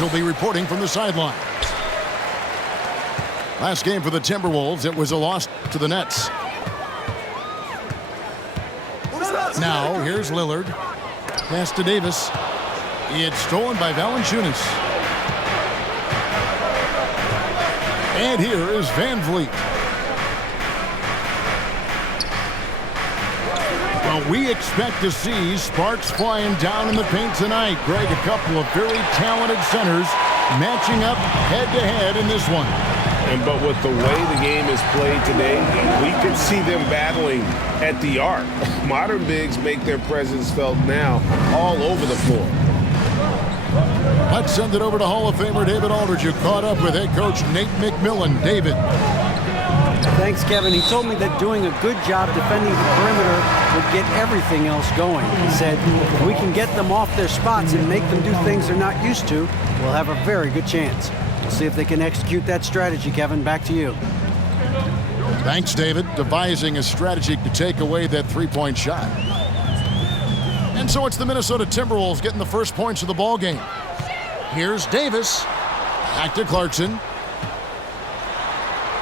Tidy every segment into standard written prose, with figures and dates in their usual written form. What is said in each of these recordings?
will be reporting from the sideline. Last game for the Timberwolves, it was a loss to the Nets. Now, here's Lillard. Pass to Davis. It's stolen by Valanciunas. And here is Van Vliet. Well, we expect to see sparks flying down in the paint tonight. Greg, a couple of very talented centers matching up head-to-head in this one. But with the way the game is played today, we could see them battling at the arc. Modern bigs make their presence felt now all over the floor. Let's send it over to Hall of Famer David Aldridge, who caught up with head coach Nate McMillan. David. Thanks, Kevin. He told me that doing a good job defending the perimeter would get everything else going. He said, if we can get them off their spots and make them do things they're not used to, we'll have a very good chance. We'll see if they can execute that strategy, Kevin. Back to you. Thanks, David. Devising a strategy to take away that three-point shot. And so it's the Minnesota Timberwolves getting the first points of the ball game. Here's Davis. Back to Clarkson.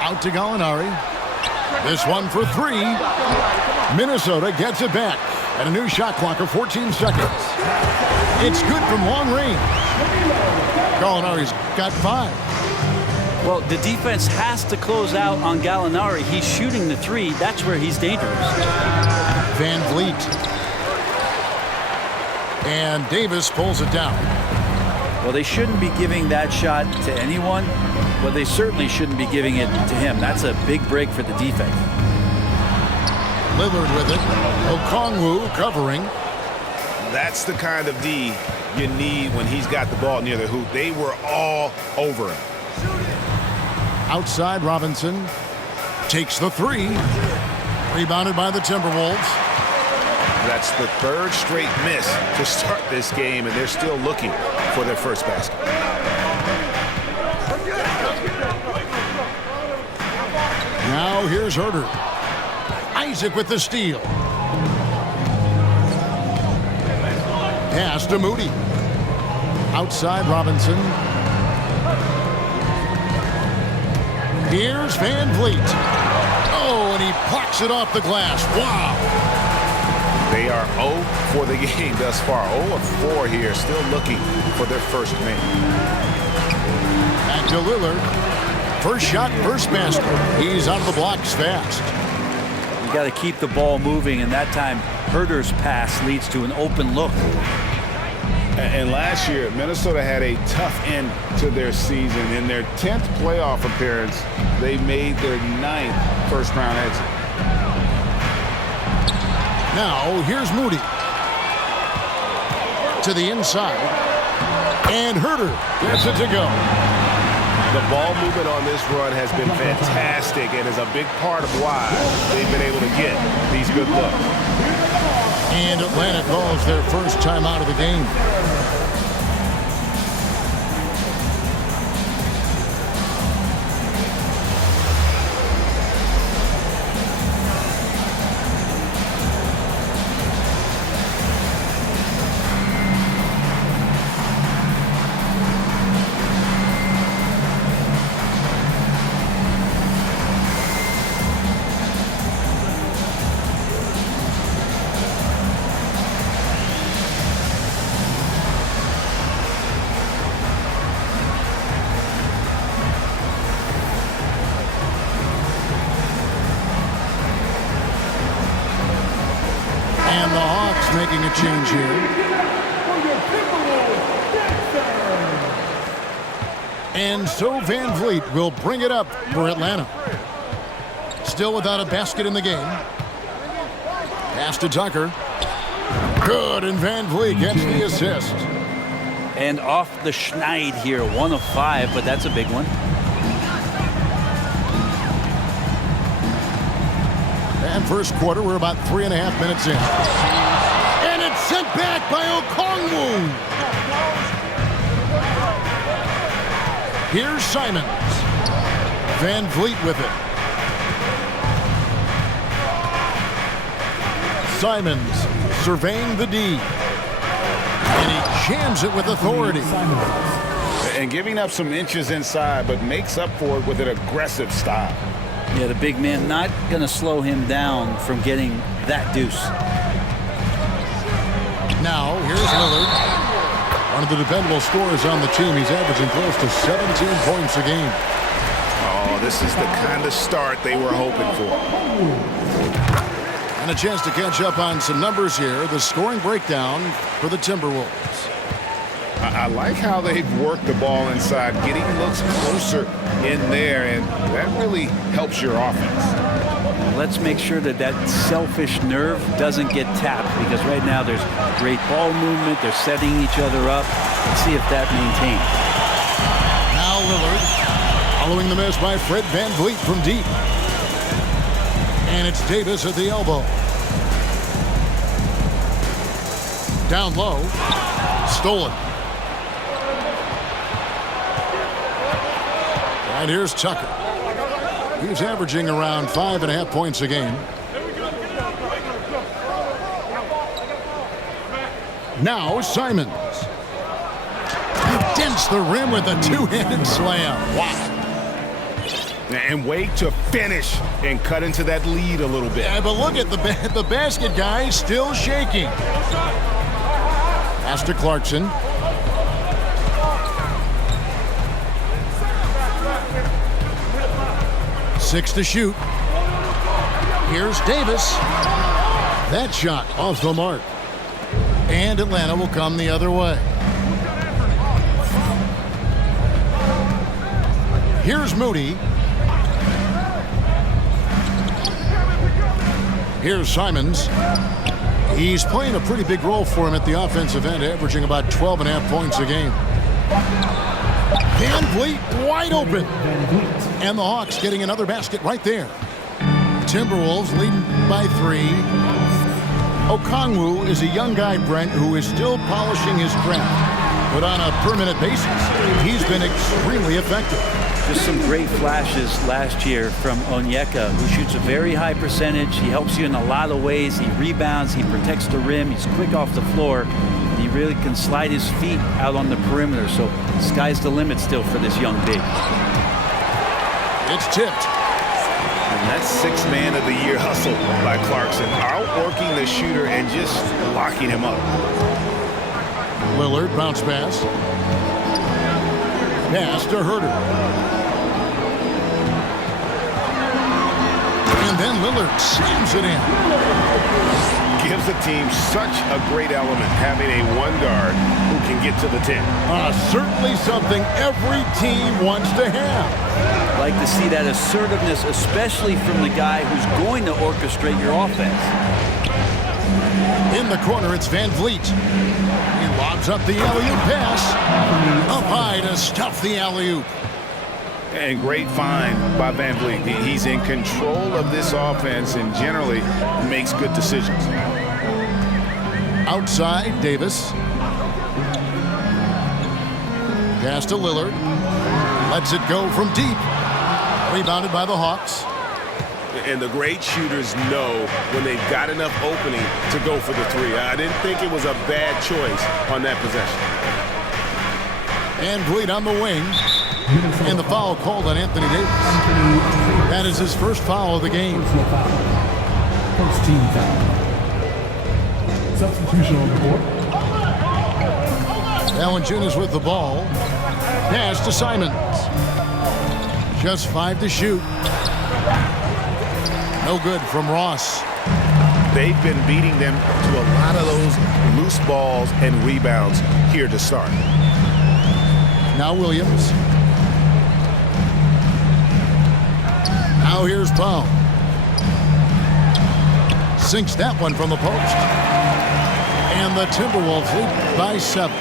Out to Gallinari. This one for three. Minnesota gets it back at a new shot clock of 14 seconds. It's good from long range. Gallinari's got 5. Well, the defense has to close out on Gallinari. He's shooting the three. That's where he's dangerous. Van Vliet. And Davis pulls it down. Well, they shouldn't be giving that shot to anyone, but they certainly shouldn't be giving it to him. That's a big break for the defense. Lillard with it. Okongwu covering. That's the kind of D you need when he's got the ball near the hoop. They were all over him. Outside, Robinson takes the three. Rebounded by the Timberwolves. That's the third straight miss to start this game, and they're still looking for their first basket. Now here's Herter. Isaac with the steal. Pass to Moody. Outside, Robinson. Here's Van Vliet. Oh, and he plucks it off the glass. Wow. They are 0 for the game thus far. 0 of 4 here, still looking for their first win. Back to Lillard. First shot, first basket. He's out of the blocks fast. You got to keep the ball moving, and that time Herter's pass leads to an open look. And last year, Minnesota had a tough end to their season. In their 10th playoff appearance, they made their 9th first-round exit. Now, here's Moody. To the inside. And Herter gets it to go. The ball movement on this run has been fantastic and is a big part of why they've been able to get these good looks. And Atlanta calls their first time out of the game. And the Hawks making a change here. And so Van Vliet will bring it up for Atlanta. Still without a basket in the game. Pass to Tucker. Good, and Van Vliet gets the assist. And off the schneid here, 1 of 5, but that's a big one. And first quarter, we're about 3.5 minutes in. And it's sent back by Okongwu. Here's Simons. Van Vliet with it. Simons surveying the D. And he jams it with authority. and giving up some inches inside, but makes up for it with an aggressive style. Yeah, the big man not going to slow him down from getting that deuce. Now, here's Lillard. One of the dependable scorers on the team. He's averaging close to 17 points a game. Oh, this is the kind of start they were hoping for. And a chance to catch up on some numbers here. The scoring breakdown for the Timberwolves. I like how they've worked the ball inside, getting looks closer in there, and that really helps your offense. Let's make sure that that selfish nerve doesn't get tapped, because right now there's great ball movement. They're setting each other up. Let's see if that maintains. Now Lillard, following the miss by Fred VanVleet from deep. And it's Davis at the elbow. Down low. Stolen. And here's Tucker. He's averaging around 5.5 points a game. Now Simons. He dents the rim with a two-handed slam. Wow. And wait to finish and cut into that lead a little bit. Yeah, but look at the basket guy still shaking. Pass to Clarkson. Six to shoot. Here's Davis. That shot off the mark. And Atlanta will come the other way. Here's Moody. Here's Simons. He's playing a pretty big role for him at the offensive end, averaging about 12.5 points a game. VanVleet wide open. And the Hawks getting another basket right there. Timberwolves leading by 3. Okongwu is a young guy, Brent, who is still polishing his craft. But on a permanent basis, he's been extremely effective. Just some great flashes last year from Onyeka, who shoots a very high percentage. He helps you in a lot of ways. He rebounds. He protects the rim. He's quick off the floor. And he really can slide his feet out on the perimeter. So sky's the limit still for this young big. It's tipped. And that's sixth man of the year hustle by Clarkson, outworking the shooter and just locking him up. Lillard bounce pass. Pass to Herter. And then Lillard slams it in. Gives the team such a great element having a one guard who can get to the 10. Certainly something every team wants to have. Like to see that assertiveness, especially from the guy who's going to orchestrate your offense. In the corner, it's VanVleet. He lobs up the alley-oop pass. Up high to stuff the alley-oop. And great find by VanVleet. He's in control of this offense and generally makes good decisions. Outside, Davis. Pass to Lillard. Lets it go from deep. Rebounded by the Hawks. And the great shooters know when they've got enough opening to go for the three. I didn't think it was a bad choice on that possession. And VanVleet on the wing. And the foul called on Anthony Davis. That is his first foul of the game. First team foul. Substitution on the board. Valanciunas with the ball. Pass to Simons. Just 5 to shoot. No good from Ross. They've been beating them to a lot of those loose balls and rebounds here to start. Now Williams. Now here's Powell. Sinks that one from the post. And the Timberwolves lead by 7.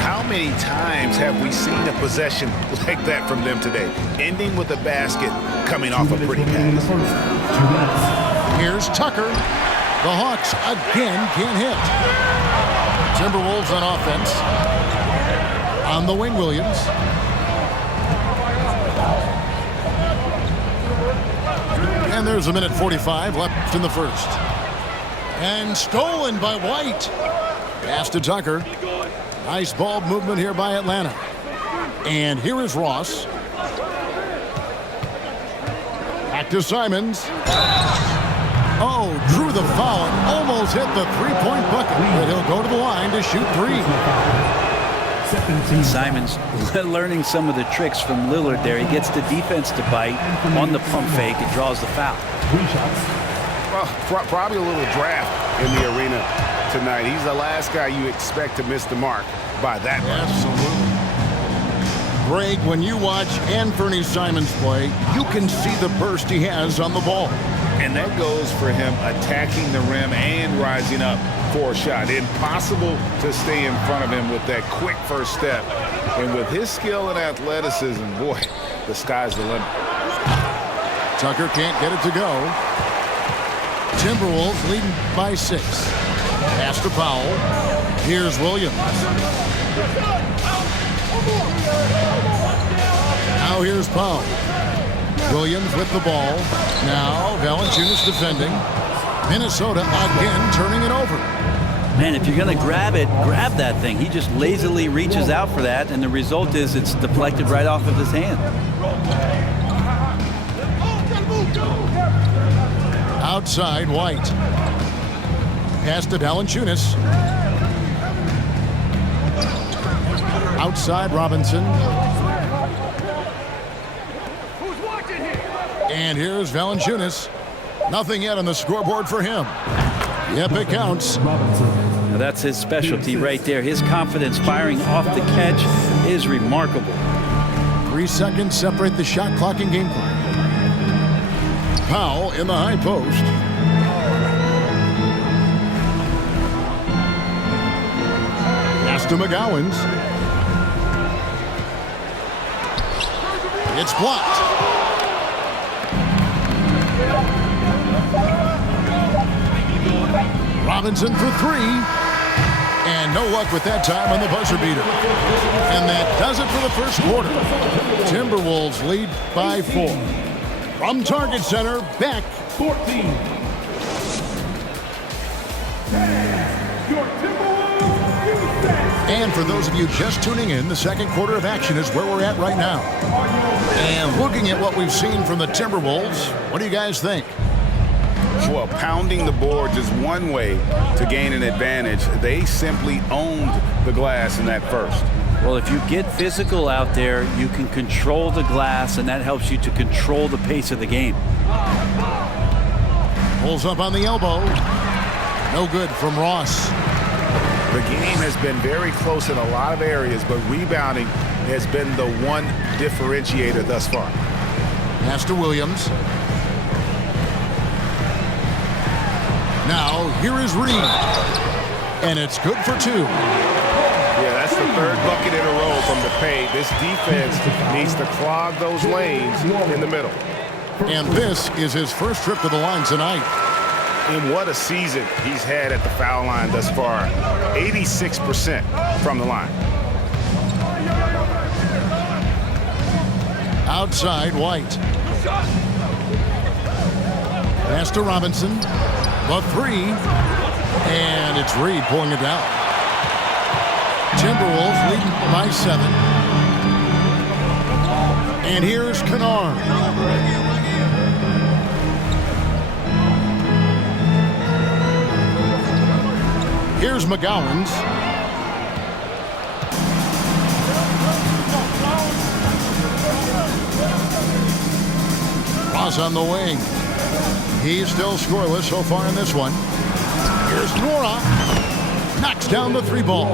How many times have we seen a possession like that from them today? Ending with a basket coming off a pretty pass. Here's Tucker. The Hawks again can't hit. Timberwolves on offense. On the wing, Williams. And there's 1:45 left in the first. And stolen by White. Pass to Tucker. Nice ball movement here by Atlanta. And here is Ross. Back to Simons. Oh, drew the foul and almost hit the three-point bucket. But he'll go to the line to shoot three. Simons learning some of the tricks from Lillard there. He gets the defense to bite on the pump fake and draws the foul. Well, probably a little draft in the arena tonight. He's the last guy you expect to miss the mark by that much. Absolutely. Greg, when you watch Anthony Simons play, you can see the burst he has on the ball. And that goes for him attacking the rim and rising up for a shot. Impossible to stay in front of him with that quick first step. And with his skill and athleticism, boy, the sky's the limit. Tucker can't get it to go. Timberwolves leading by 6. Pass to Powell. Here's Williams. Now here's Powell. Williams with the ball. Now Valanciunas defending. Minnesota again turning it over. Man, if you're going to grab it, grab that thing. He just lazily reaches out for that, and the result is it's deflected right off of his hand. Outside, White. Pass to Valanciunas. Outside, Robinson. And here's Valanciunas. Nothing yet on the scoreboard for him. Yep, it counts. Now that's his specialty right there. His confidence firing off the catch is remarkable. 3 seconds separate the shot clock and game clock. Powell in the high post. Pass to McGowens. It's blocked. Robinson for 3. And no luck with that time on the buzzer beater. And that does it for the first quarter. Timberwolves lead by 4. From Target Center, back 14. And for those of you just tuning in, the second quarter of action is where we're at right now. And looking at what we've seen from the Timberwolves, what do you guys think? Well, pounding the boards is one way to gain an advantage. They simply owned the glass in that first. Well, if you get physical out there, you can control the glass, and that helps you to control the pace of the game. Pulls up on the elbow. No good from Ross. The game has been very close in a lot of areas, but rebounding has been the one differentiator thus far. Pass to Williams. Now, here is Reed. And it's good for 2. Yeah, that's the third bucket in a row from the paint. This defense needs to clog those lanes in the middle. And this is his first trip to the line tonight. And what a season he's had at the foul line thus far. 86% from the line. Outside, White. Pass to Robinson. The 3. And it's Reed pulling it down. Timberwolves leading by 7. And here's Kennard. Here's McGowens. Ross on the wing. He's still scoreless so far in this one. Here's Nora. Knocks down the 3 ball.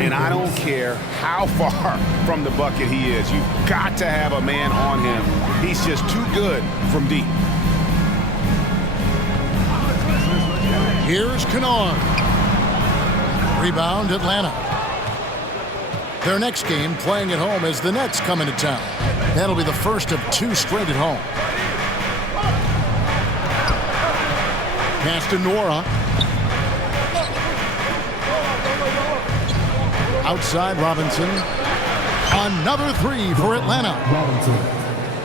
And I don't care how far from the bucket he is. You've got to have a man on him. He's just too good from deep. Here's Kennard. Rebound, Atlanta. Their next game playing at home as the Nets come into town. That'll be the first of 2 straight at home. Pass to Nora. Outside Robinson. Another 3 for Atlanta.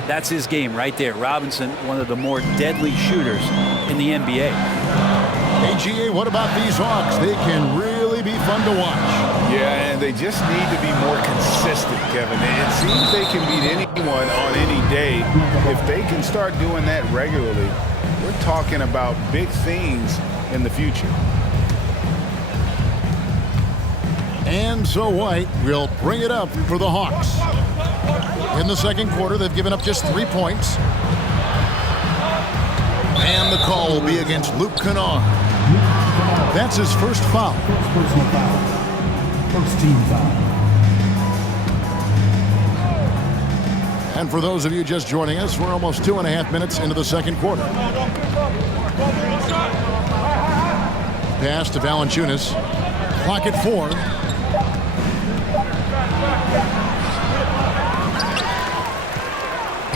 That's his game right there. Robinson, one of the more deadly shooters in the NBA. AGA, what about these Hawks? They can really be fun to watch. Yeah, and they just need to be more consistent. Kevin. It seems they can beat anyone on any day. If they can start doing that regularly, we're talking about big things in the future. And so White will bring it up for the Hawks. In the second quarter, they've given up just 3 points. And the call will be against Luke Kennard. That's his first foul. First personal foul. First team foul. And for those of you just joining us, we're almost 2.5 minutes into the second quarter. Pass to Valanciunas. Clock at 4.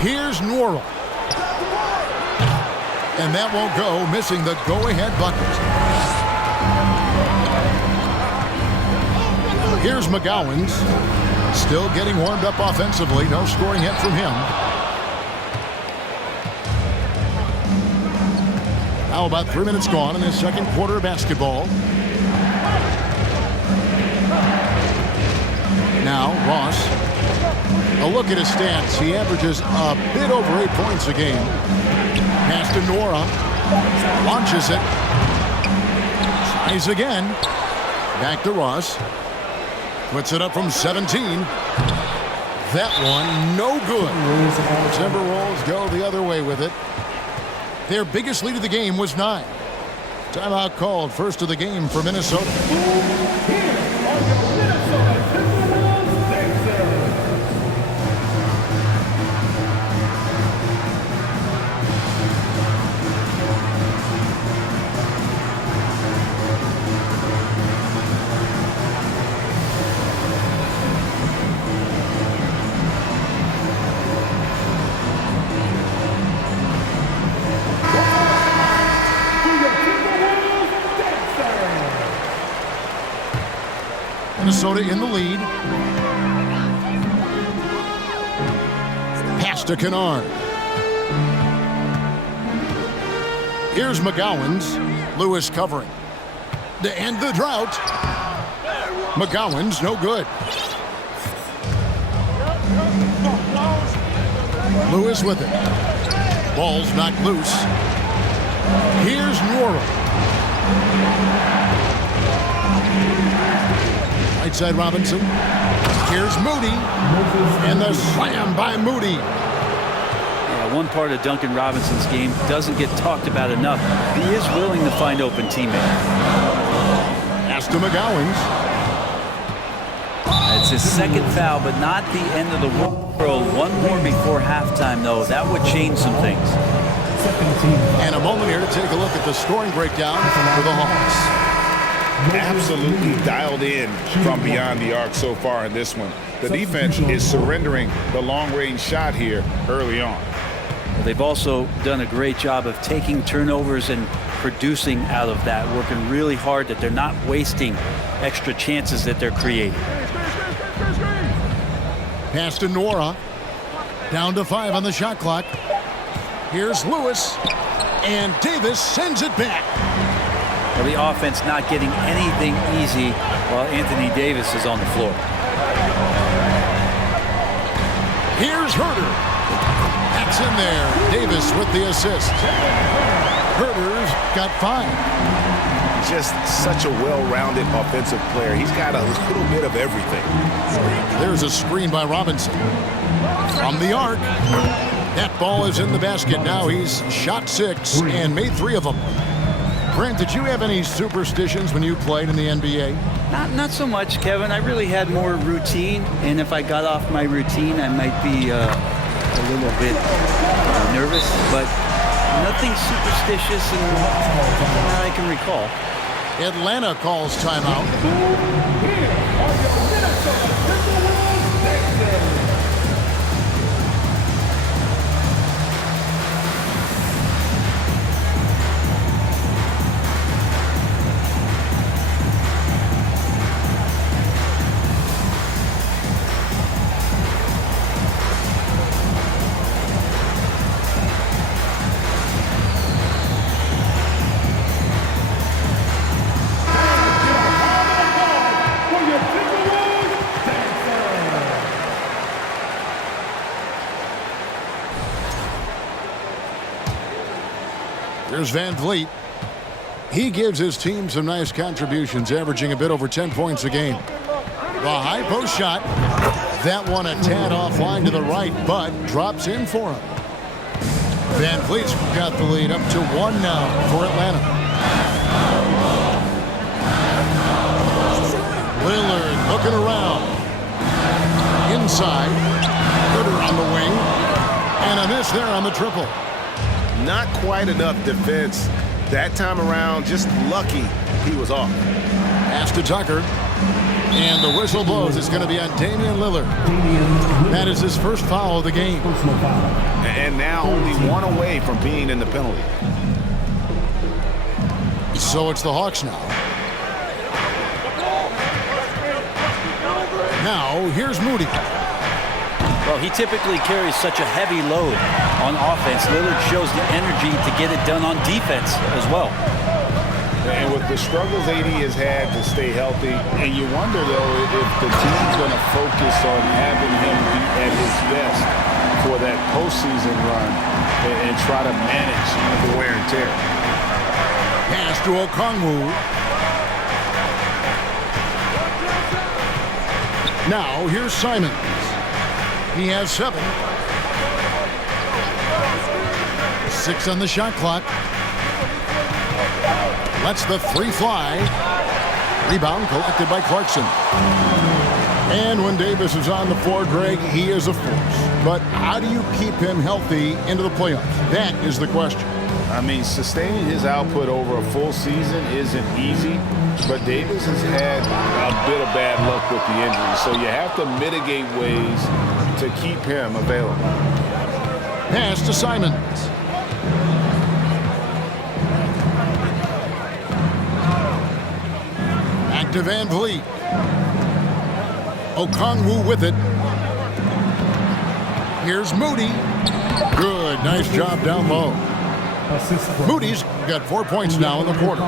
Here's Nwora. And that won't go, missing the go-ahead bucket. Here's McGowens. Still getting warmed up offensively. No scoring yet from him. Now about 3 minutes gone in this second quarter of basketball. Now Ross. A look at his stats. He averages a bit over 8 points a game. Pass to Nwora. Launches it. Tries again. Back to Ross. Puts it up from 17. That one, no good. Timberwolves go the other way with it. Their biggest lead of the game was 9. Timeout called, first of the game for Minnesota. Minnesota in the lead. Pass to Kennard. Here's McGowens. Lewis covering. To end the drought. McGowens, no good. Lewis with it. Ball's knocked loose. Here's Nwora. Right side Robinson. Here's Moody. And the slam by Moody. Yeah, one part of Duncan Robinson's game doesn't get talked about enough. He is willing to find open teammates. Pass to McGowens. It's his second foul, but not the end of the world. One more before halftime, though. That would change some things. And a moment here to take a look at the scoring breakdown for the Hawks. Absolutely dialed in from beyond the arc so far in this one. The defense is surrendering the long-range shot here early on. They've also done a great job of taking turnovers and producing out of that, working really hard that they're not wasting extra chances that they're creating. Pass to Nwora. Down to 5 on the shot clock. Here's Lewis. And Davis sends it back. Well, the offense not getting anything easy while Anthony Davis is on the floor. Here's Herter. That's in there. Davis with the assist. Herter's got 5. Just such a well-rounded offensive player. He's got a little bit of everything. There's a screen by Robinson. From the arc. That ball is in the basket. Now he's shot 6 and made 3 of them. Grant, did you have any superstitions when you played in the NBA? Not so much, Kevin. I really had more routine, and if I got off my routine, I might be a little bit nervous, but nothing superstitious and that I can recall. Atlanta calls timeout. Here's Van Vliet. He gives his team some nice contributions, averaging a bit over 10 points a game. The high post shot. That one a tad offline to the right, but drops in for him. Van Vliet's got the lead up to 1 now for Atlanta. Lillard looking around. Inside. Herder on the wing. And a miss there on the triple. Not quite enough defense that time around. Just lucky he was off. Pass to Tucker. And the whistle blows. It's going to be on Damian Lillard. That is his first foul of the game. Personal foul. And now only one away from being in the penalty. So it's the Hawks now. Now, here's Moody. Well, he typically carries such a heavy load on offense. Lillard shows the energy to get it done on defense as well. And with the struggles AD has had to stay healthy, and you wonder, though, if the team's going to focus on having him be at his best for that postseason run and try to manage the wear and tear. Pass to Okongwu. Now, here's Simons. He has 7. 6 on the shot clock. Lets the 3 fly. Rebound collected by Clarkson. And when Davis is on the floor, Greg, he is a force. But how do you keep him healthy into the playoffs? That is the question. I mean, sustaining his output over a full season isn't easy, but Davis has had a bit of bad luck with the injury, so you have to mitigate ways to keep him available. Pass to Simons. Back to Van Vliet. Okongwu with it. Here's Moody. Good, nice job down low. Assist for Moody's got 4 points now in the quarter.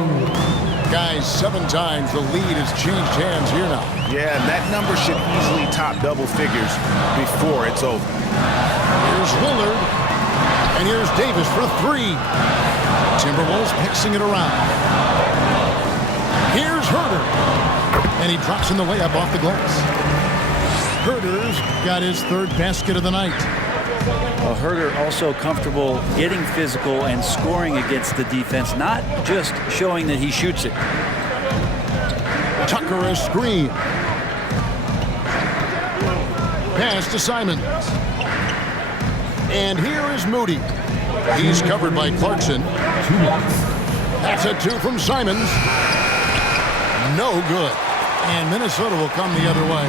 Guys, 7 times the lead has changed hands here now. Yeah, that number should easily top double figures before it's over. Here's Lillard. And here's Davis for 3. Timberwolves passing it around. Here's Herder. And he drops in the layup off the glass. Herder's got his 3rd basket of the night. Herder also comfortable getting physical and scoring against the defense, not just showing that he shoots it. Tucker a screen. Pass to Simons. And here is Moody. He's covered by Clarkson. That's a 2 from Simons. No good. And Minnesota will come the other way.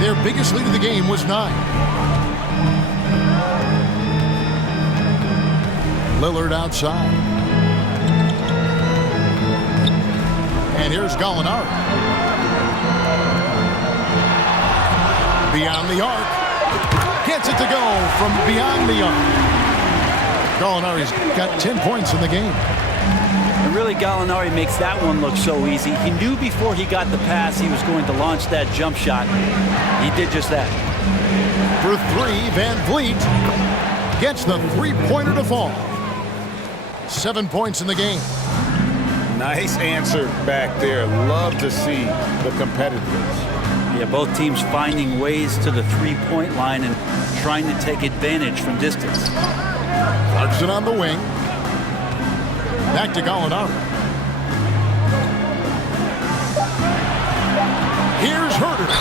Their biggest lead of the game was 9. Lillard outside. And here's Gallinari. Beyond the arc. Gets it to go from beyond the arc. Gallinari's got 10 points in the game. And really, Gallinari makes that one look so easy. He knew before he got the pass he was going to launch that jump shot. He did just that. For 3, Van Vliet gets the 3-pointer to fall. 7 points in the game. Nice answer back there. Love to see the competitiveness. Yeah, both teams finding ways to the 3-point line and trying to take advantage from distance. Clarkson on the wing. Back to Gallinari. Here's Herder.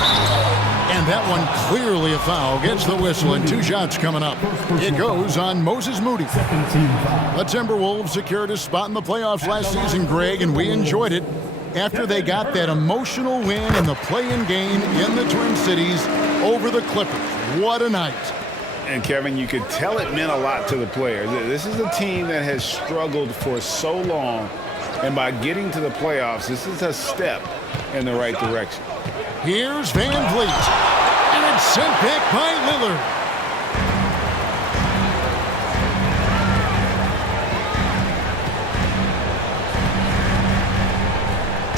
And that one clearly a foul. Gets the whistle and 2 shots coming up. It goes on Moses Moody. The Timberwolves secured a spot in the playoffs last season, Greg, and we enjoyed it after they got that emotional win in the play-in game in the Twin Cities over the Clippers. What a night. And, Kevin, you could tell it meant a lot to the players. This is a team that has struggled for so long, and by getting to the playoffs, this is a step in the right direction. Here's Van Vliet. And it's sent back by Lillard.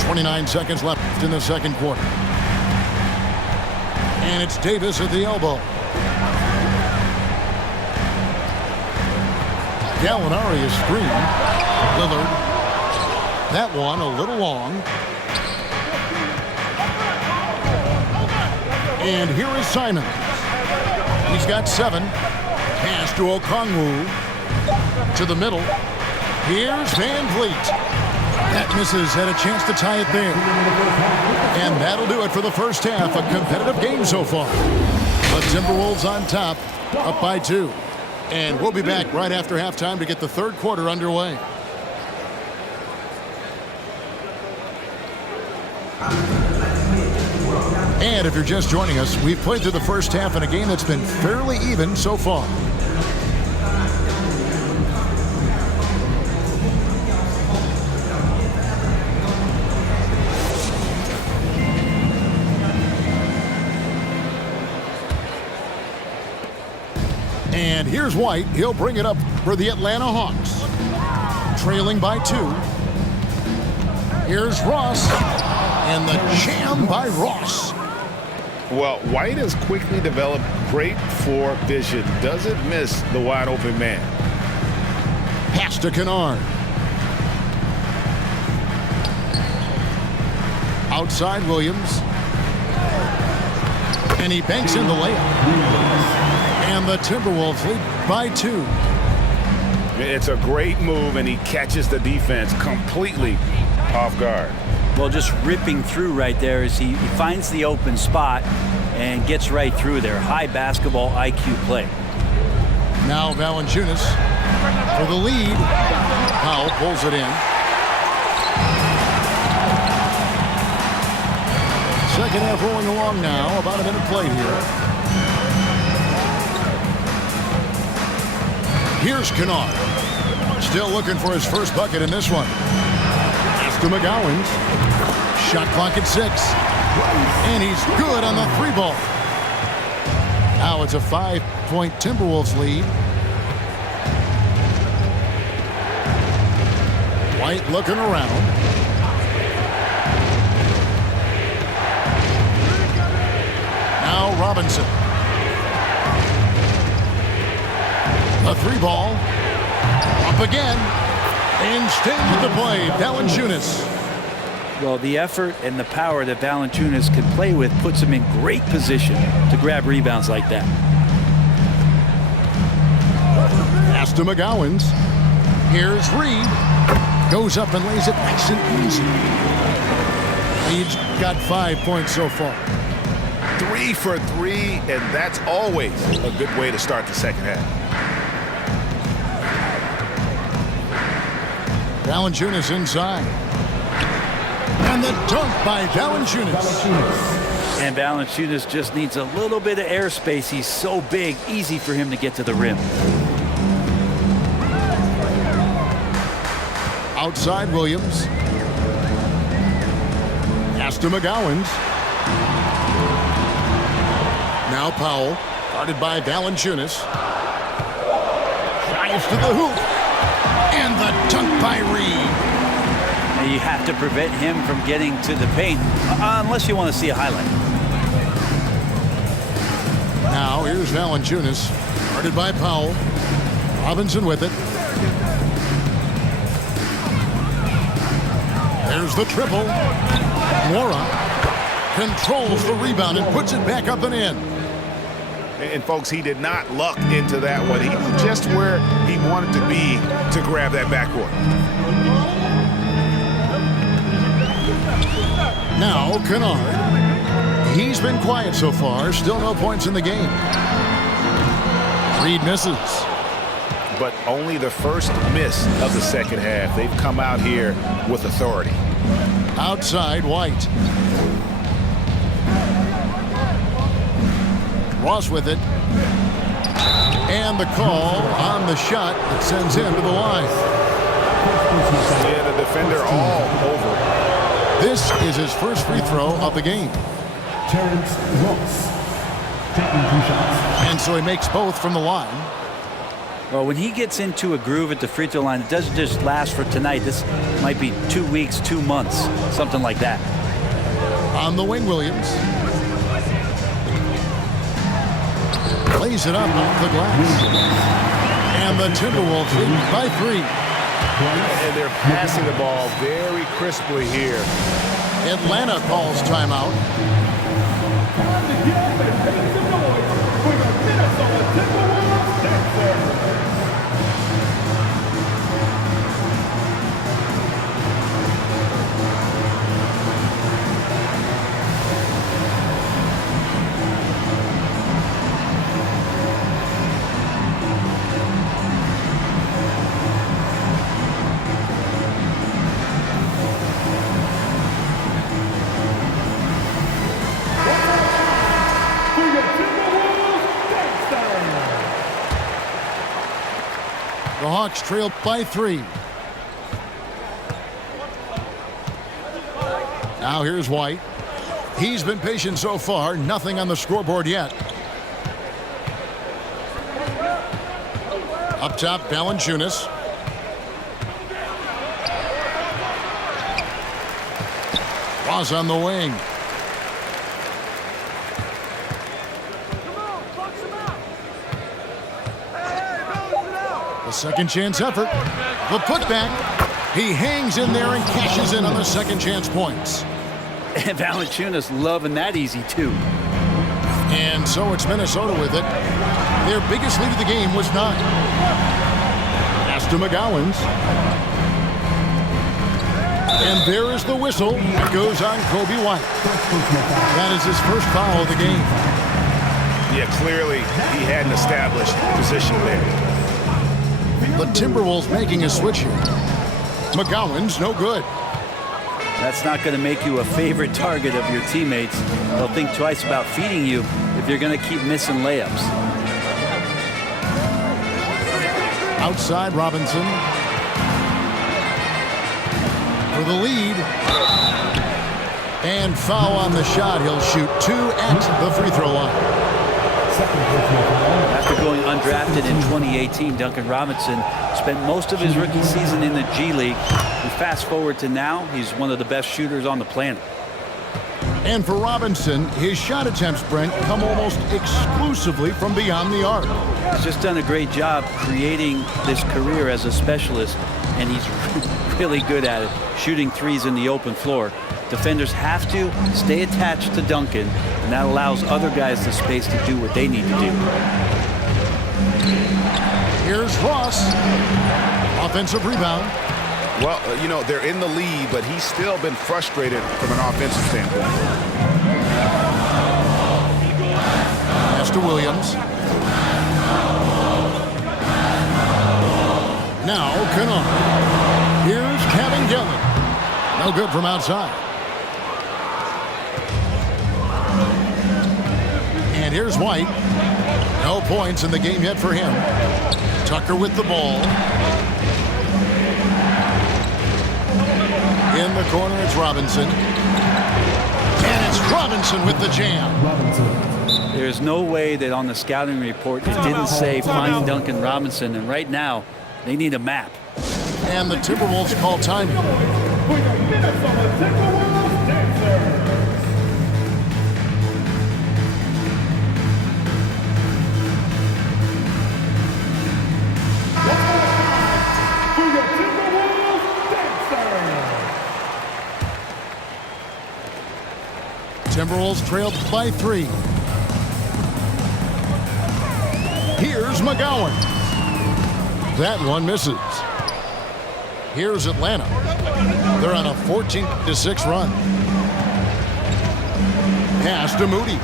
.29 seconds left in the second quarter. And it's Davis at the elbow. Gallinari is screen. Lillard. That one a little long. And here is Simon. He's got 7. Pass to Okongwu. To the middle. Here's Van Vliet. That misses. Had a chance to tie it there. And that'll do it for the first half. A competitive game so far. The Timberwolves on top, up by 2. And we'll be back right after halftime to get the third quarter underway. And if you're just joining us, we've played through the first half in a game that's been fairly even so far. And here's White. He'll bring it up for the Atlanta Hawks. Trailing by 2. Here's Ross. And the jam by Ross. Well, White has quickly developed great floor vision. Doesn't miss the wide open man. Pass to Kennard. Outside Williams. And he banks in the layup. And the Timberwolves lead by 2. It's a great move, and he catches the defense completely off guard. Well, just ripping through right there as he finds the open spot and gets right through there. High basketball IQ play. Now Valanciunas for the lead. Powell pulls it in. Second half rolling along now. About a minute played here. Here's Kennard. Still looking for his first bucket in this one. Pass to McGowan. Shot clock at 6. And he's good on the 3 ball. Now it's a 5-point Timberwolves lead. White looking around. Now Robinson. A 3 ball. Up again. And staying with the play, Valanciunas. Well, the effort and the power that Valanciunas can play with puts him in great position to grab rebounds like that. Pass to McGowan's. Here's Reed. Goes up and lays it nice and easy. He's got 5 points so far. 3 for 3, and that's always a good way to start the second half. Valanciunas inside. And the dunk by Valanciunas. And Valanciunas just needs a little bit of airspace. He's so big, easy for him to get to the rim. Outside Williams. Pass to McGowan's. Now Powell, guarded by Valanciunas. Drives to the hoop. And the dunk by Reed. And you have to prevent him from getting to the paint, unless you want to see a highlight. Now here's Valanciunas, guarded by Powell. Robinson with it. There's the triple. Mora controls the rebound and puts it back up and in. And folks, he did not luck into that one. He knew just where he wanted to be to grab that backcourt. Now Kennard. He's been quiet so far. Still no points in the game. Reed misses. But only the first miss of the second half. They've come out here with authority. Outside White. Ross with it. And the call on the shot that sends him to the line. Yeah, the defender all over. This is his first free throw of the game. Terrence Ross taking 2 shots. And so he makes both from the line. Well, when he gets into a groove at the free throw line, it doesn't just last for tonight. This might be 2 weeks, 2 months, something like that. On the wing, Williams. Lays it up off the glass. And the Timberwolves lead by 3. And they're passing the ball very crisply here. Atlanta calls timeout. The Hawks trail by 3. Now here's White. He's been patient so far. Nothing on the scoreboard yet. Up top, Valanciunas. Ross on the wing. The second chance effort. The putback. He hangs in there and cashes in on the second chance points. And Valanciunas loving that easy, too. And so it's Minnesota with it. Their biggest lead of the game was 9. Pass to McGowans. And there is the whistle. It goes on Kobe White. That is his first foul of the game. Yeah, clearly he hadn't established position there. The Timberwolves making a switch here. McGowan's no good. That's not going to make you a favorite target of your teammates. They'll think twice about feeding you if you're going to keep missing layups. Outside Robinson. For the lead. And foul on the shot. He'll shoot 2 at the free throw line. After going undrafted in 2018, Duncan Robinson spent most of his rookie season in the G League. And fast forward to now, he's one of the best shooters on the planet. And for Robinson, his shot attempts, Brent, come almost exclusively from beyond the arc. He's just done a great job creating this career as a specialist, and he's really good at it, shooting threes in the open floor. Defenders have to stay attached to Duncan, and that allows other guys the space to do what they need to do. Here's Ross. Offensive rebound. Well, you know, they're in the lead, but he's still been frustrated from an offensive standpoint. Pass to Williams. Now Kennard. Here's Kevin Gillen. No good from outside. And here's White. No points in the game yet for him. Tucker with the ball. In the corner, it's Robinson. And it's Robinson with the jam. There's no way that on the scouting report it didn't say find Duncan Robinson, and right now they need a map. And the Timberwolves call time. Timberwolves trailed by 3. Here's McGowan. That one misses. Here's Atlanta. They're on a 14-6 run. Pass to Moody.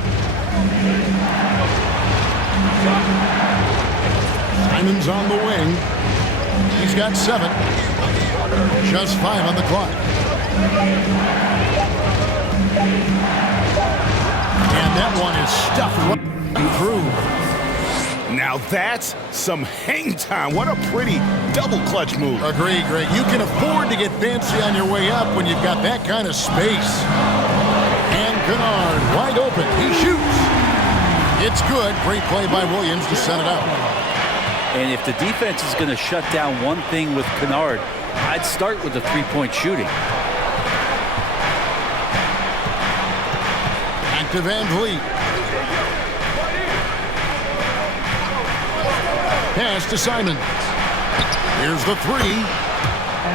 Simon's on the wing. He's got 7. Just 5 on the clock. And that one is stuffed right through. Now that's some hang time. What a pretty double clutch move. Agree, Greg. You can afford to get fancy on your way up when you've got that kind of space. And Kennard wide open. He shoots. It's good. Great play by Williams to set it up. And if the defense is going to shut down one thing with Kennard, I'd start with the three-point shooting. Back to Van Vliet. Pass to Simons. Here's the three.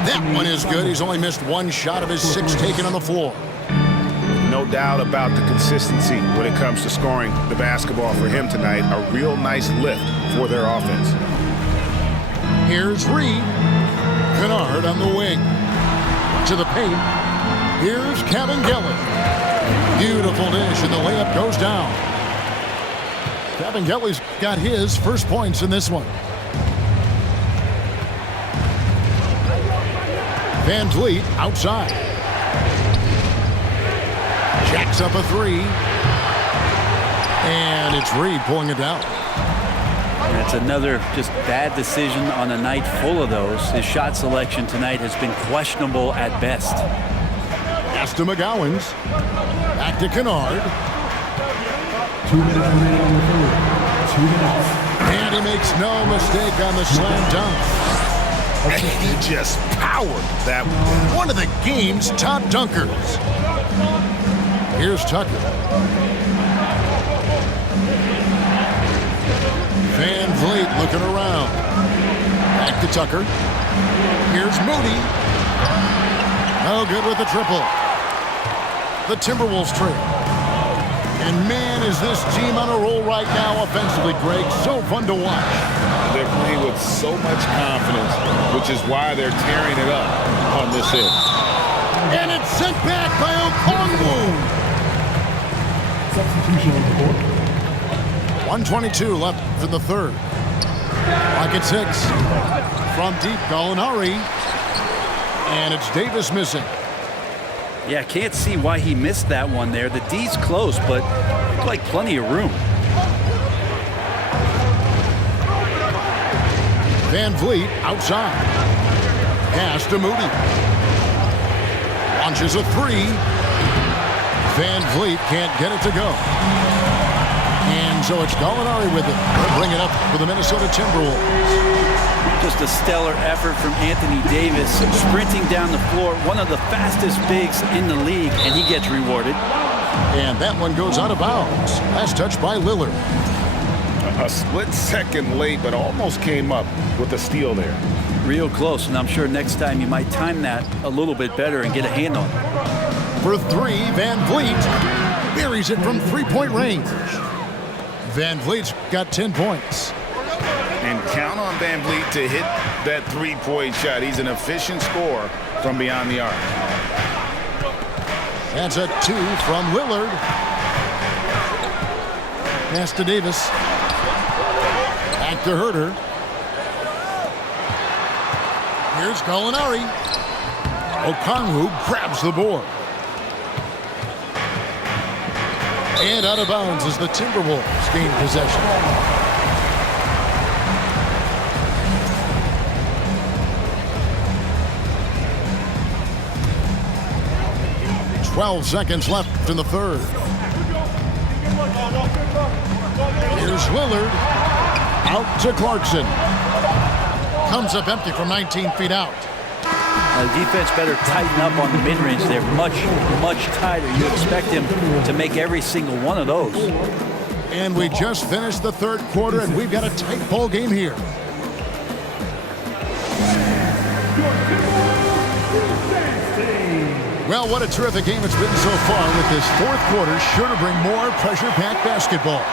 That one is good. He's only missed one shot of his 6 taken on the floor. No doubt about the consistency when it comes to scoring the basketball for him tonight. A real nice lift for their offense. Here's Reed. Kennard on the wing. To the paint. Here's Kevin Gelly. Beautiful dish, and the layup goes down. Kevin Gelly's got his first points in this one. Van Vliet outside. Jacks up a three. And it's Reed pulling it down. That's another just bad decision on a night full of those. His shot selection tonight has been questionable at best. Pass to McGowans. Back to Kennard. 2 minutes remaining on the third. 2 minutes. And he makes no mistake on the slam dunk. And he just powered that One of the game's top dunkers. Here's Tucker. Van Vliet looking around. Back to Tucker. Here's Moody. No good with the triple. The Timberwolves trail. And man, is this team on a roll right now offensively, Greg. So fun to watch. They're playing with so much confidence, which is why they're tearing it up on this end. And it's sent back by Okongwu. Substitution on the court. 1:22 left in the third. Clock at 6. From deep, Gallinari. And it's Davis missing. Yeah, can't see why he missed that one there. The D's close, but looked like plenty of room. Van Vliet outside. Pass to Moody. Launches a three. Van Vliet can't get it to go. And so it's Gallinari with it. They'll bring it up for the Minnesota Timberwolves. Just a stellar effort from Anthony Davis, sprinting down the floor, one of the fastest bigs in the league, and he gets rewarded. And that one goes out of bounds. Last touch by Lillard. A split second late, but almost came up with a steal there. Real close, and I'm sure next time you might time that a little bit better and get a hand on it. For three, Van Vliet buries it from three-point range. Van Vliet's got 10 points. And count on Van Vliet to hit that three-point shot. He's an efficient scorer from beyond the arc. That's a 2 from Lillard. Pass to Davis. Back to Herter. Here's Gallinari. Okongwu grabs the board. And out of bounds as the Timberwolves gain possession. 12 seconds left in the third. Here's Lillard. Out to Clarkson. Comes up empty from 19 feet out. The defense better tighten up on the mid-range. They're much, much tighter. You expect him to make every single one of those. And we just finished the third quarter, and we've got a tight ball game here. Well, what a terrific game it's been so far, with this fourth quarter sure to bring more pressure-packed basketball.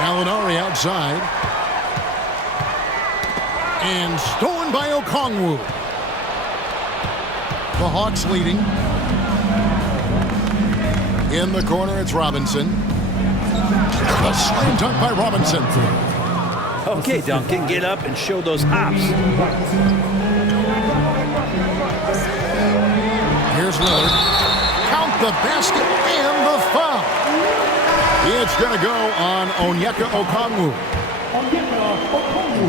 Gallinari outside. And stolen by Okongwu. The Hawks leading. In the corner, it's Robinson. A slam dunk by Robinson. Okay, Duncan, get up and show those hops. Here's Lillard. Count the basket and the foul. It's going to go on Onyeka Okongwu.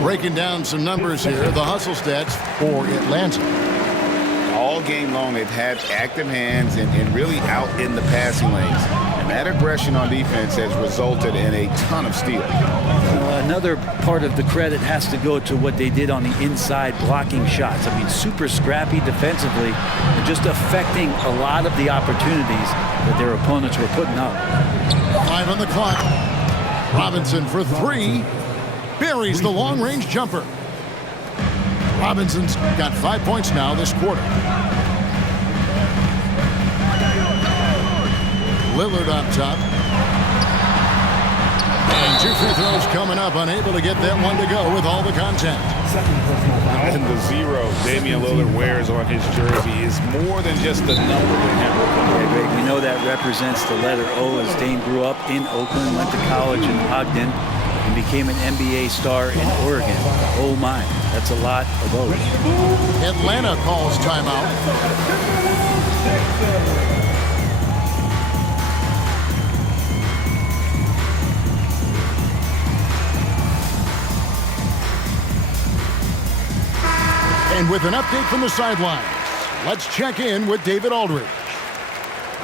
Breaking down some numbers here, the hustle stats for Atlanta. All game long, they've had active hands and really out in the passing lanes. And that aggression on defense has resulted in a ton of steals. Another part of the credit has to go to what they did on the inside blocking shots. I mean, super scrappy defensively and just affecting a lot of the opportunities that their opponents were putting up. 5 on the clock. Robinson for three. buries the long-range jumper. Robinson's got 5 points now this quarter. Lillard up top. And 2 free throws coming up, unable to get that one to go with all the contact. And the 0 Damian Lillard wears on his jersey is more than just a number to him. Yeah, Greg, we know that represents the letter O, as Dame grew up in Oakland, went to college in Ogden, and became an NBA star in Oregon. Oh my, that's a lot of O's. Atlanta calls timeout. And with an update from the sidelines, let's check in with David Aldridge.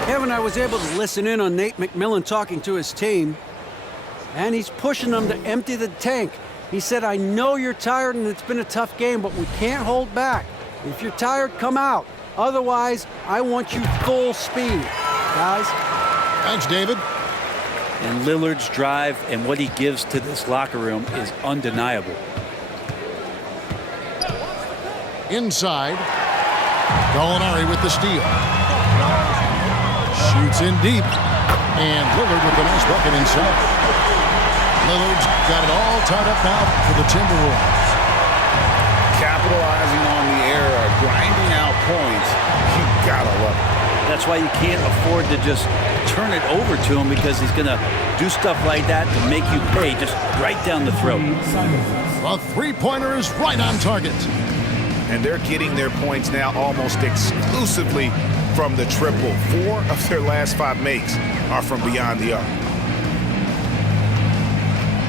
Kevin, I was able to listen in on Nate McMillan talking to his team, and he's pushing them to empty the tank. He said, I know you're tired and it's been a tough game, but we can't hold back. If you're tired, come out. Otherwise, I want you full speed, guys. Thanks, David. And Lillard's drive and what he gives to this locker room is undeniable. Inside, Gallinari with the steal. Shoots in deep, and Lillard with a nice bucket inside. Lillard's got it all tied up now for the Timberwolves. Capitalizing on the error, grinding out points. You gotta love it. That's why you can't afford to just turn it over to him, because he's going to do stuff like that to make you pay just right down the throat. The three-pointer is right on target. And they're getting their points now almost exclusively from the triple. 4 of their last 5 makes are from beyond the arc.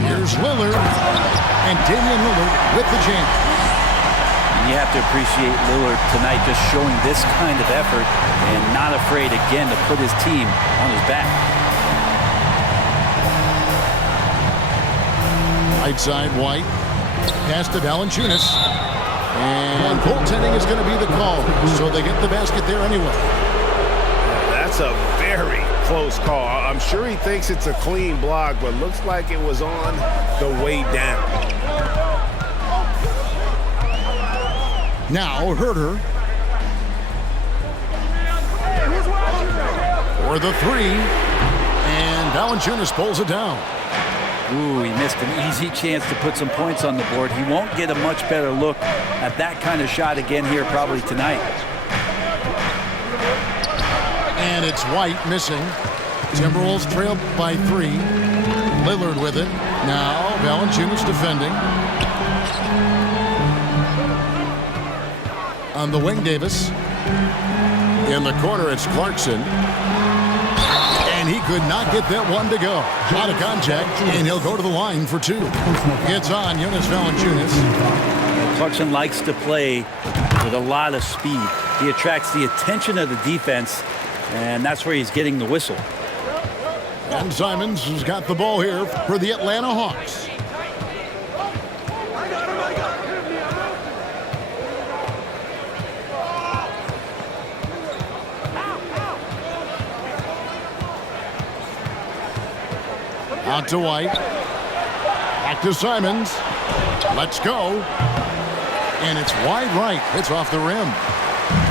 Here's Lillard, and Damian Lillard with the jam. And you have to appreciate Lillard tonight just showing this kind of effort and not afraid again to put his team on his back. Right side, White. Pass to Valanciunas. And goaltending is going to be the call, so they get the basket there anyway. That's a very close call. I'm sure he thinks it's a clean block, but looks like it was on the way down. Now Herter. For the 3. And Valanciunas pulls it down. Ooh, he missed an easy chance to put some points on the board. He won't get a much better look at that kind of shot again here probably tonight. And it's White missing. Timberwolves trail by 3. Lillard with it. Now Valanciunas defending. On the wing, Davis. In the corner, it's Clarkson. And he could not get that one to go. Out of contact, and he'll go to the line for 2. It's on Jonas Valanciunas. Clarkson likes to play with a lot of speed. He attracts the attention of the defense, and that's where he's getting the whistle. And Simons has got the ball here for the Atlanta Hawks. Out to White. Back to Simons. Let's go. And it's wide right. It's off the rim.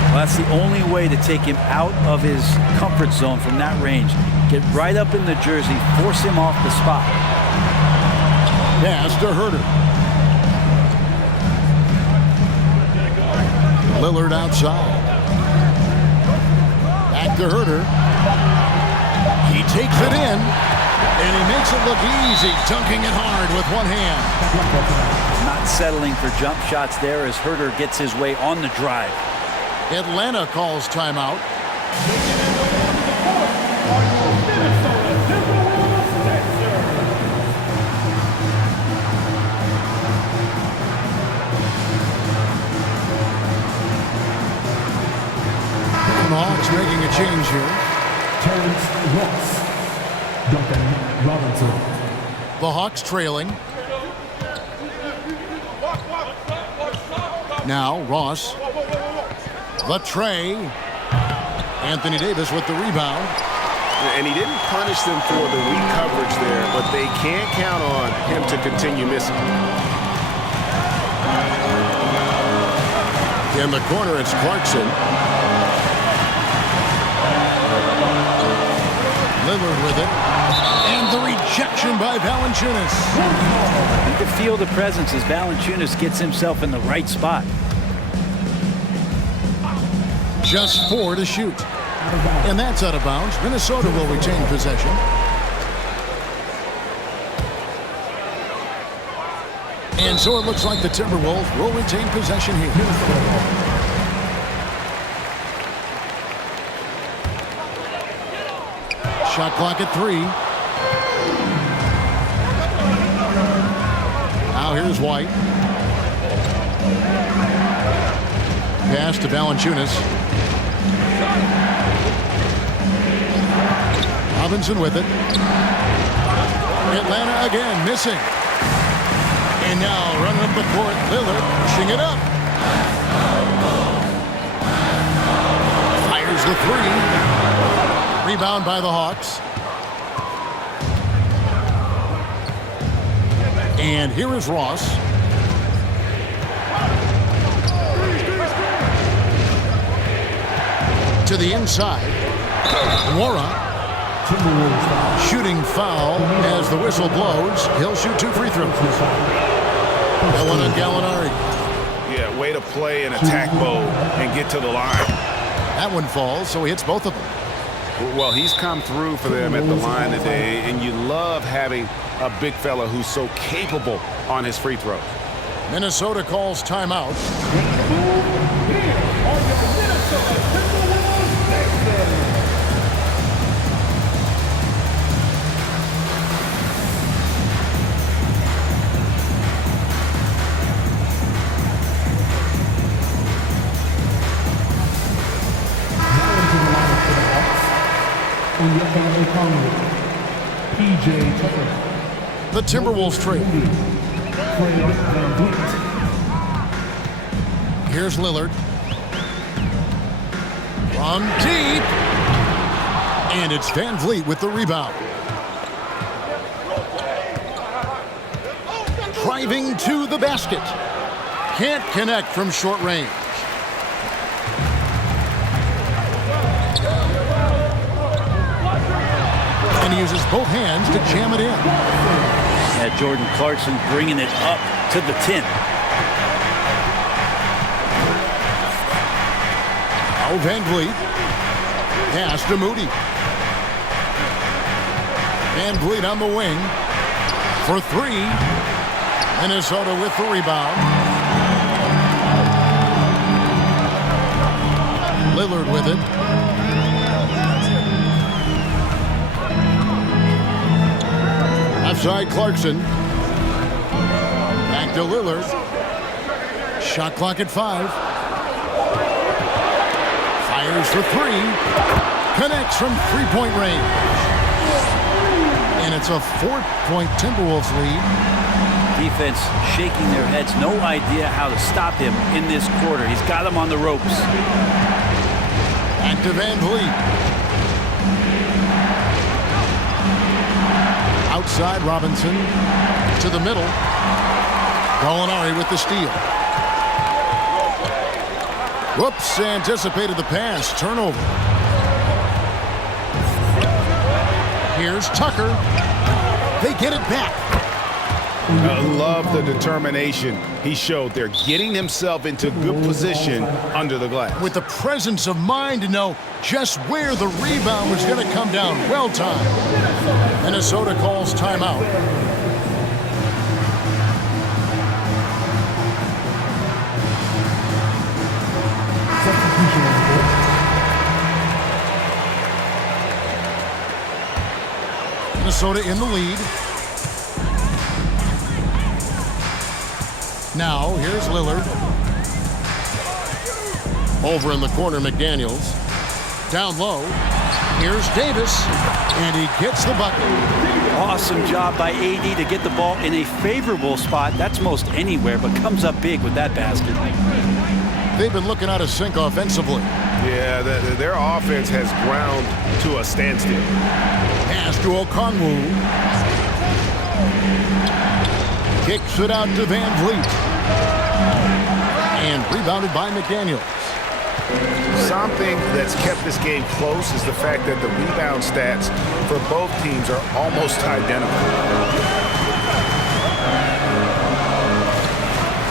Well, that's the only way to take him out of his comfort zone from that range. Get right up in the jersey, force him off the spot. Pass to Herter. Lillard outside. Back to Herter. He takes it in. And he makes it look easy, dunking it hard with one hand. Not settling for jump shots there as Herter gets his way on the drive. Atlanta calls timeout. And the Hawks making a change here. Terrence Ross. Duncan Robinson. The Hawks trailing. Now Ross. The tray. Anthony Davis with the rebound. And he didn't punish them for the weak coverage there, but they can't count on him to continue missing. In the corner, it's Clarkson. Lillard with it. And the rejection by Valanciunas. You can feel the presence as Valanciunas gets himself in the right spot. Just 4 to shoot. And that's out of bounds. Minnesota will retain possession. And so it looks like the Timberwolves will retain possession here. Shot clock at 3. Now here's White. Pass to Valanciunas. Robinson with it. Atlanta again missing. And now running up the court, Lillard pushing it up. Fires the 3. Rebound by the Hawks. And here is Ross. To the inside. Wara. Shooting foul as the whistle blows. He'll shoot 2 free throws. That one on Gallinari. Yeah, way to play in attack mode and get to the line. That one falls, so he hits both of them. Well, he's come through for them at the line today, and you love having a big fella who's so capable on his free throws. Minnesota calls timeout. PJ Tucker. The Timberwolves trade. Here's Lillard. From deep. And it's Van Vliet with the rebound. Driving to the basket. Can't connect from short range. And he uses both hands to jam it in. Yeah, Jordan Clarkson bringing it up to the 10. Oh, Van Vliet. Pass to Moody. Van Vliet on the wing for 3. Minnesota with the rebound. Lillard with it. Left side, Clarkson. Back to Lillard. Shot clock at 5. Fires for 3. Connects from 3-point range. And it's a 4-point Timberwolves lead. Defense shaking their heads. No idea how to stop him in this quarter. He's got him on the ropes. Back to Van Vliet. Outside Robinson to the middle. Gallinari with the steal. Whoops, anticipated the pass. Turnover. Here's Tucker. They get it back. I love the determination he showed there, getting himself into good position under the glass. With the presence of mind to know just where the rebound was going to come down. Well timed. Minnesota calls timeout. Minnesota in the lead. Now, here's Lillard. Over in the corner, McDaniels. Down low. Here's Davis. And he gets the bucket. Awesome job by AD to get the ball in a favorable spot. That's most anywhere, but comes up big with that basket. They've been looking out of sync offensively. Yeah, their offense has ground to a standstill. Pass to Okongwu. Kicks it out to Van Vliet. And rebounded by McDaniels. Something that's kept this game close is the fact that the rebound stats for both teams are almost identical.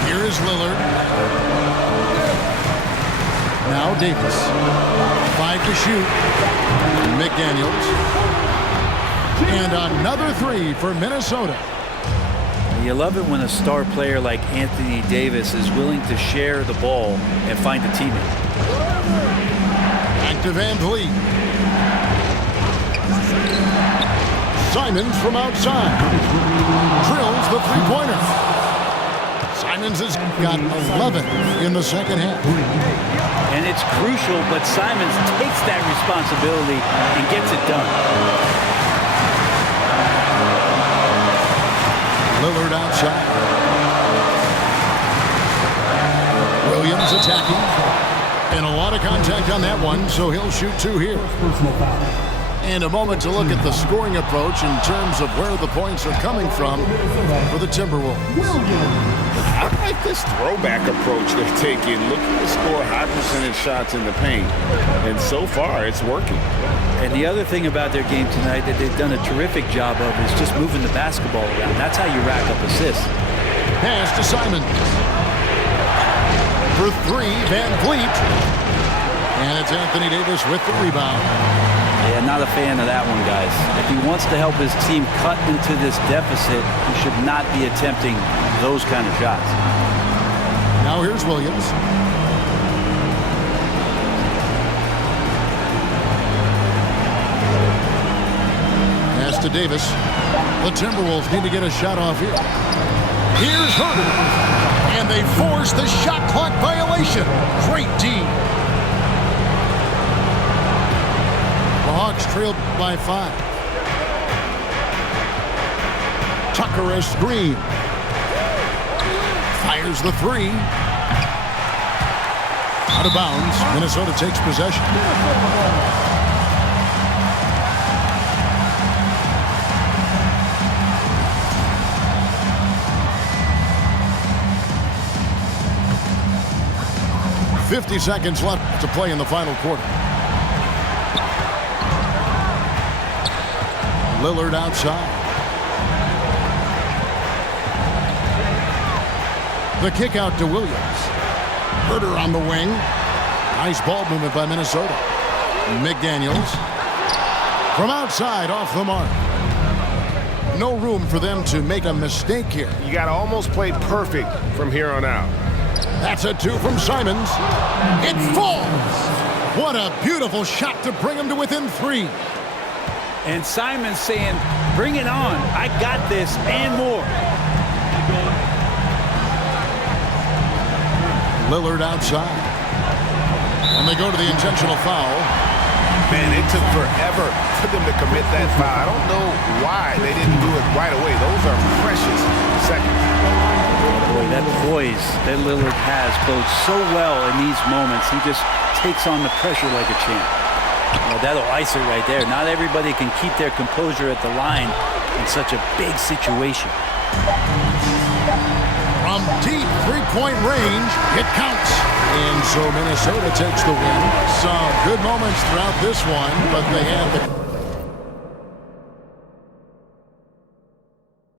Here is Lillard. Now Davis. 5 to shoot. McDaniels. And another 3 for Minnesota. You love it when a star player like Anthony Davis is willing to share the ball and find a teammate. Back to Van Vliet. Simons from outside. Drills the three-pointer. Simons has got 11 in the second half. And it's crucial, but Simons takes that responsibility and gets it done. Lillard outside. Williams attacking. And a lot of contact on that one, so he'll shoot 2 here. And a moment to look at the scoring approach in terms of where the points are coming from for the Timberwolves. I like this throwback approach they're taking, looking to score high percentage shots in the paint. And so far, it's working. And the other thing about their game tonight that they've done a terrific job of is just moving the basketball around. That's how you rack up assists. Pass to Simon. For 3, Van Vliet. And it's Anthony Davis with the rebound. Yeah, not a fan of that one, guys. If he wants to help his team cut into this deficit, he should not be attempting those kind of shots. Now here's Williams. Pass to Davis. The Timberwolves need to get a shot off here. Here's Herter. And they force the shot clock violation. Great D. The Hawks trailed by 5. Tucker as screen. Fires the 3. Out of bounds. Minnesota takes possession. .50 seconds left to play in the final quarter. Lillard outside. The kick out to Williams. Herter on the wing. Nice ball movement by Minnesota. McDaniels. From outside, off the mark. No room for them to make a mistake here. You got to almost play perfect from here on out. That's a 2 from Simons. It falls. What a beautiful shot to bring him to within 3. And Simons saying, bring it on. I got this and more. Lillard outside. And they go to the intentional foul. Man, it took forever for them to commit that foul. I don't know why they didn't do it right away. Those are precious seconds. Boy, that poise that Lillard has bodes so well in these moments. He just takes on the pressure like a champ. Well, that'll ice it right there. Not everybody can keep their composure at the line in such a big situation. From deep three-point range, it counts. And so Minnesota takes the win. Some good moments throughout this one, but they have the